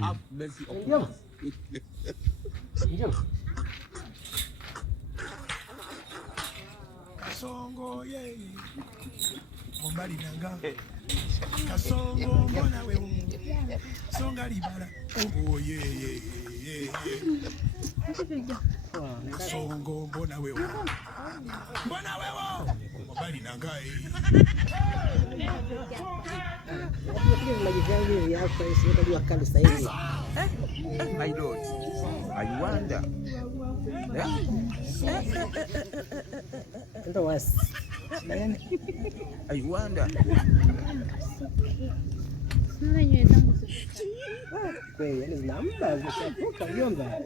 have mercy upon us. Kasongo ye Mombali nanga Kasongo mbona wewe Songa libala oh ye Kasongo mbona wewe Mombali nanga My Lord, I wonder. I wonder. Kweli zinamba zinachafuka mjomba.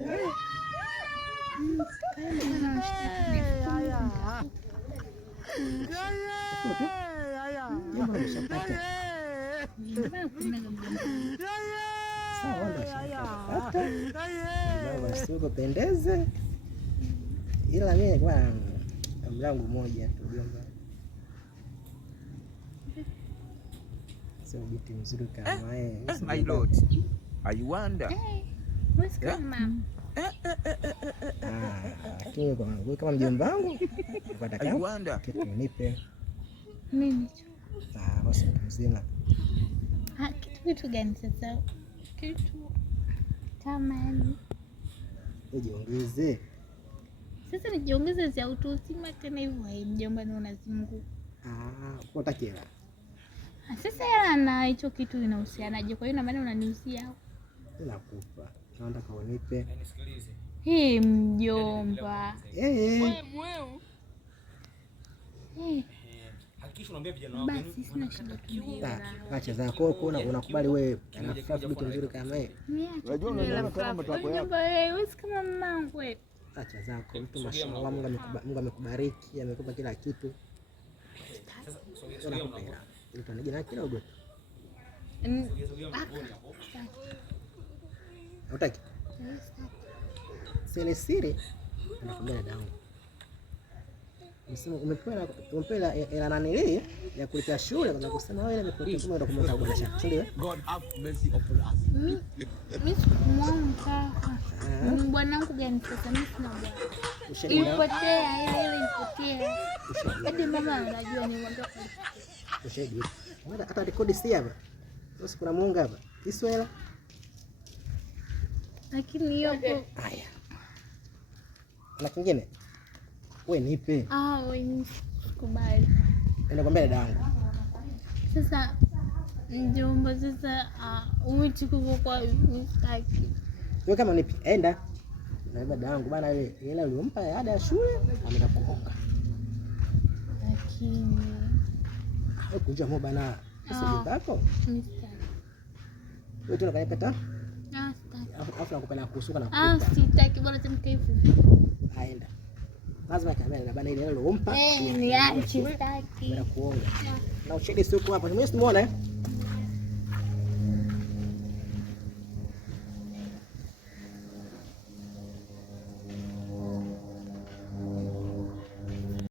Pendeze ila mimi kwa mlango mmoja tu mjomba. Sio biti mzuri kama yeye. My Lord, I wonder. Lakini kwa kama mjomba wangu I wonder. kitu nipe. Mimi. Basi mzima. Kitu gani sasa? Kitu tamani. Ujiongeze. Sasa nijiongeze za utu uzima tena hivyo mjomba ni unazungu. Unataka hela. Sasa hela na hicho kitu inahusianaje? Kwa hiyo na maana unaniuzia. Nakupa. Nataka unipe. Nisikilize. Hii mjomba. Wewe mweu. Hakikisha unaambia vijana wako. Basi sina shida tulia. Acha zako unakubali wewe anafaa vitu vizuri kama yeye. Unajua unaona kama mtako yako. Wewe kama mamangu wewe. Acha zako mtu mashallah Mungu amekubariki, amekupa kila kitu. Sasa sogea mlango. Utanijia na kila ugote. Sogea mlangoni hapo. Utaki? Sile siri anakwambia dadangu. Msema umepewa ila nani ile ya kulipia shule kwa kusema wewe nimekuletea kama ndo kumta bwana shaka. Ndio? God have mercy upon us. Mimi sikumwamka. Bwanangu gani sasa mimi sina bwana. Ilipotea ile ilipotea. Hadi mama anajua ni mwambie kwa. Ushahidi. Hata rekodi si hapa. Sasa kuna Mungu hapa. Kiswahili. Lakini hiyo haya. Na kingine? Wewe nipe. Wewe kubali. Nenda kwa mbele dadangu. Sasa mjomba sasa umechukua kwa mstaki. Wewe kama nipi? Enda. Na dadangu bana wewe ile uliompa ada ya shule ameenda kuoka. Lakini wewe kujua mbona bana sasa yako? Mstaki. Wewe tuna kanipata? Sitaki. Afu nakupenda kusuka na kukupa. Sitaki bora tumke hivyo. Aenda. Lazima kamera na bana ile uliompa. Niache sitaki. Na kuonga. Na ushahidi sio hapa. Mimi simuona